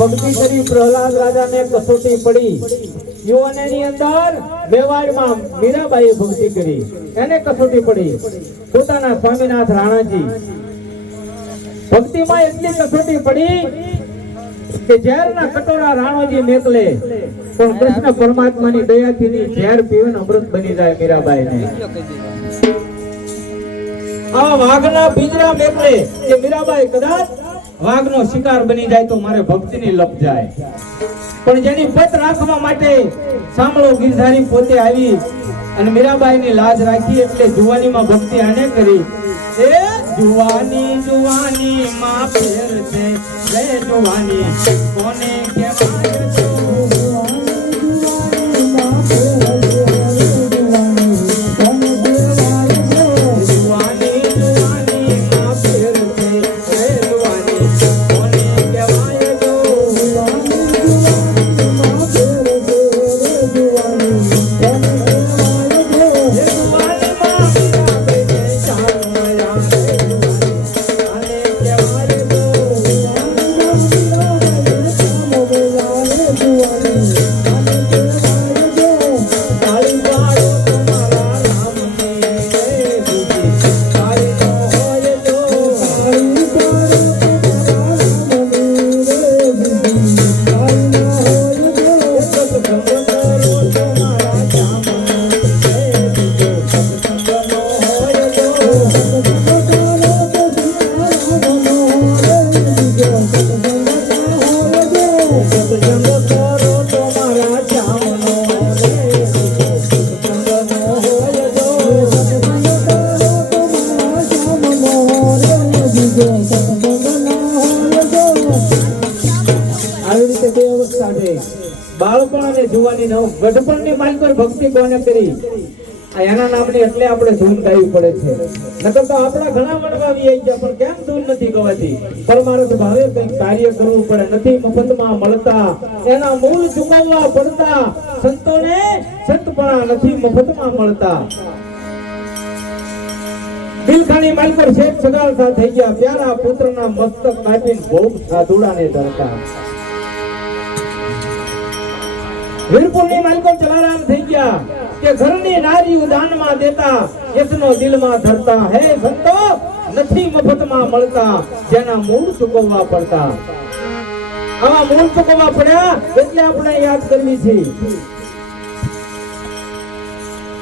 ભક્તિ કરી પ્રહલાદ રાજાને કસોટી પડી. યુવાનની અંદર મેવાડમાં મીરાબાઈએ ભક્તિ કરી. એને કસોટી પડી. પોતાના સ્વામીનાથ રાણાજી. ભક્તિમાં એટલી કસોટી પડી કે ઝેરના કટોરા રાણોજી નીકળે પણ કૃષ્ણ પરમાત્માની દયાથી ઝેર પીવે અમૃત બની જાય મીરાબાઈને. આ વાઘના પિંજરા મેકલે કે મીરાબાઈ કદાચ વાઘનો શિકાર બની જાય તો મારે ભક્તિની લપ જાય. પણ જેની પત રાખવા માટે સાંભળો, ગિરધારી પોતે આવી અને મીરાબાઈની લાજ રાખી એટલે જુવાનીમાં ભક્તિ આને કરી. એ જુવાની જુવાની, માં ફેર છે જય જુવાની, કોને કહેવાય છે? બે બાળપણ અને જુવાની નવ ગઢપણની પર ભક્તિ કોને કરી? આ એના નામની એટલે આપણે ધૂન ગાવી પડે છે. નકર તો આપણા ઘણા વણવા આવી ગયા પણ કેમ ધૂન નથી ગવાતી? પરમાર્થ ભાવે કંઈક કાર્ય કરવું પડે, નથી મફતમાં મળતા. એના મૂળ ચૂકવવા પડતા. સંતોને સંતપણા નથી મફતમાં મળતા. દિલખાની માલિકો શેઠ સગાળતા થઈ ગયા. પ્યારા પુત્રના મસ્તક કાપીને ભોગ સાધુડાને ધરતા. વીરપુરની માલકો જલારામ થઈ ગયા કે ઘરની નારી ઉદાનમાં દેતા યસનો દિલમાં ધરતા. હે સંતો નથી મફતમાં મળતા, જેના મૂળ ચૂકવવા પડતા. આવા મૂળ ચૂકવવા પડ્યા એટલે આપણે યાદ કરવી છે.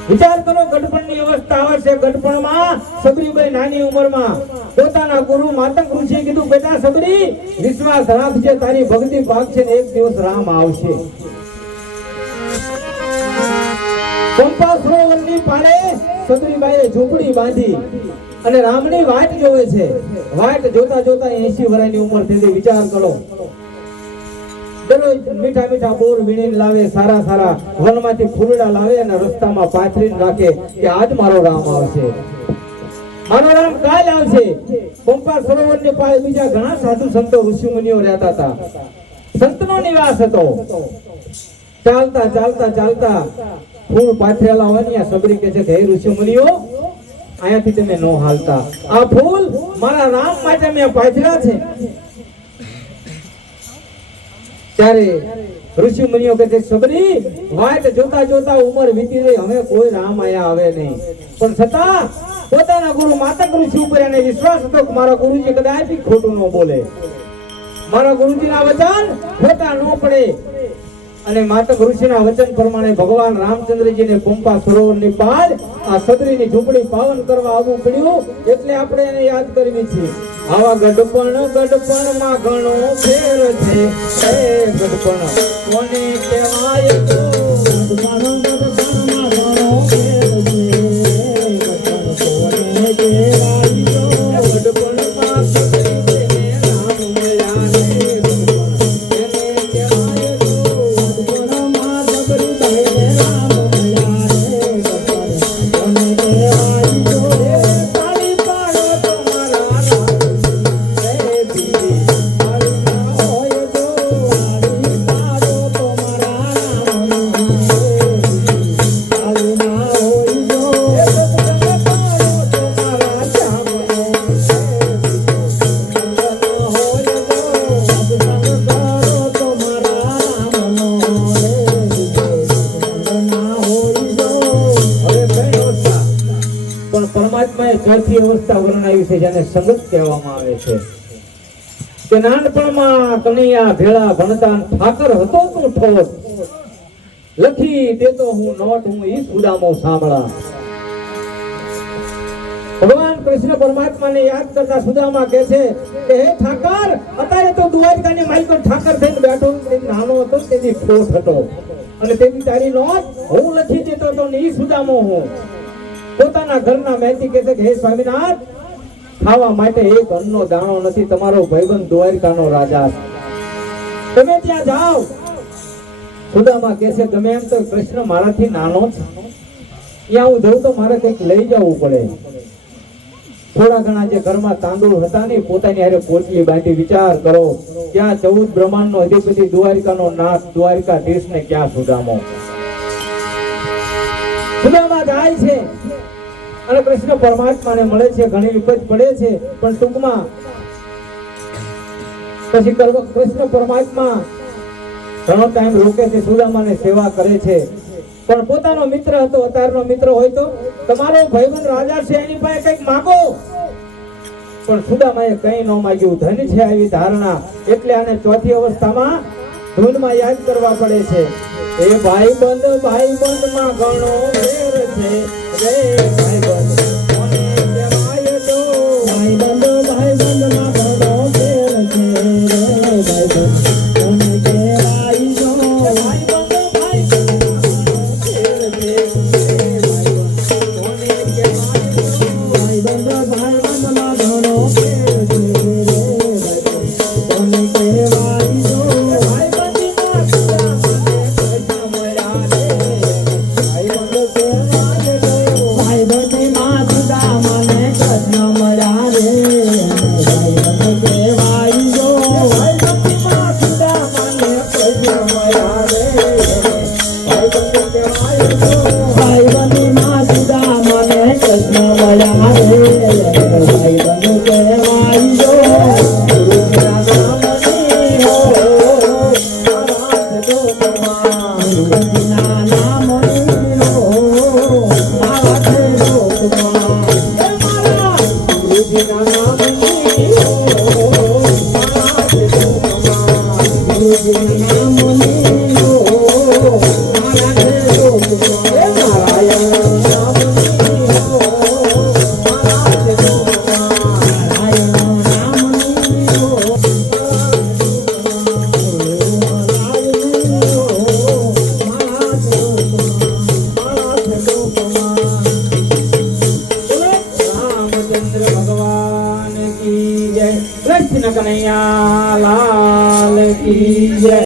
વિચાર કરો, ગઢપણની અવસ્થા આવે છે. ગઢપણમાં સબરીબાઈ નાની ઉંમરમાં પોતાના ગુરુ માતંગ ઋષિએ કીધું, બેટા સબરી, વિશ્વાસ રાખજે, તારી ભક્તિ પાકશે ને એક દિવસ રામ આવશે. પંપા સરોવરની પાળે સબરીબાઈએ ઝૂંપડી બાંધી અને રામની વાટ જોવે છે. વાટ જોતા જોતા 80 વર્ષની ઉંમર થઈ વિચાર કરો. દરરોજ મીઠા મીઠા બોર વીણીને લાવે, સારા સારા વનમાંથી ફૂલડા લાવે અને રસ્તામાં પાથરીને રાખે કે આજ મારો રામ આવશે. મારો રામ કાલ આવશે. પંપા સરોવરની પાસે બીજા ઘણા સાધુ સંતો ઋષિ મુનિઓ રહેતા હતા. સંતનો નિવાસ હતો. ચાલતા ચાલતા ચાલતા ફૂલ પાથરેલા હોય સબરી કે છે કે ઋષિ મુનિઓ અહીંયાથી તમે નો હાલતા. આ ફૂલ મારા રામ માટે મેં પાથર્યા છે. ત્યારે ઋષિ મુનિઓ કહે છે, સબરી, વાત જોતા જોતા ઉંમર વીતી રહી, હવે કોઈ રામ આયા આવે નહીં. પણ છતાં પોતાના ગુરુ માતા ઋષિ ઉપર એને વિશ્વાસ હતો કે મારા ગુરુજી કદાચ ખોટું ન બોલે. મારા ગુરુજીના વચન ખોટા ન પડે. અને માતક ઋષિના વચન પ્રમાણે ભગવાન રામચંદ્રજીને પંપા સરોવરની પાર આ સદરીની ઝૂંપડી પાવન કરવા આવવું પડ્યું એટલે આપણે એને યાદ કરવી છે. આવા ગઢપણ, ગઢપણમાં ઘણો ફેર છે. એ ગઢપણ, કોને ચોથી અવસ્થા વર્ણવી છે જેને સંગત કહેવામાં આવે છે. કે નાનપણમાં કનૈયા ભેળા ભણતા ઠાકર હતો તું ઠોર. લખી દેતો હું નોટ, હું ઈ સુદામો સાંભળા. ભગવાન કૃષ્ણ પરમાત્માને યાદ કરતા સુદામા કહે છે કે, હે ઠાકર, અત્યારે તો દ્વારકાની માલિકો ઠાકર થઈને બેઠો તે નાનો હતો, તેથી ઠોઠ હતો. અને તેની તારી નોટ, હું લખી દેતો હતો ને ઈ સુદામો હું. પોતાના ઘરના મહેતી કહે છે કે, હે સ્વામિનાથ, ખાવા માટે એક અન્નનો દાણો નથી, તમારો ભાઈબંધ દ્વારકાનો રાજા. તમે ત્યાં જાઓ. સુદામા કહે છે તમે એમ તો કૃષ્ણ મારાથી નાનો છે. ત્યાં હું જઉં તો મારે કંઈક લઈ જવું પડે. થોડા ઘણા જે ઘરમાં તાંદુળ હતા ને પોતાની હારે પોટલી બાંધી વિચાર કરો ક્યાં ચૌદ બ્રહ્માંડ નો અધિપતિ દ્વારિકાનો નાથ ને ક્યાં સુદામો સુદામા જાય છે અને કૃષ્ણ પરમાત્માને મળે છે, ઘણી વિપત પડે છે, પણ ટૂંકમાં પછી કૃષ્ણ પરમાત્મા ઘણો ટાઈમ રોકે છે સુદામાને સેવા કરે છે. પણ પોતાનો મિત્ર હતો, અતારનો મિત્ર હોય તો, તમારો ભાઈબંધ રાજા છે, એની પાસે કંઈક માગો. પણ સુદામાએ કંઈ ન માગ્યું. ધન છે આવી ધારણા, એટલે આને ચોથી અવસ્થામાં ધૂનમાં યાદ કરવા પડે છે. એ ભાઈબંધ, ભાઈબંધમાં ઘણો વેર છે. my brother.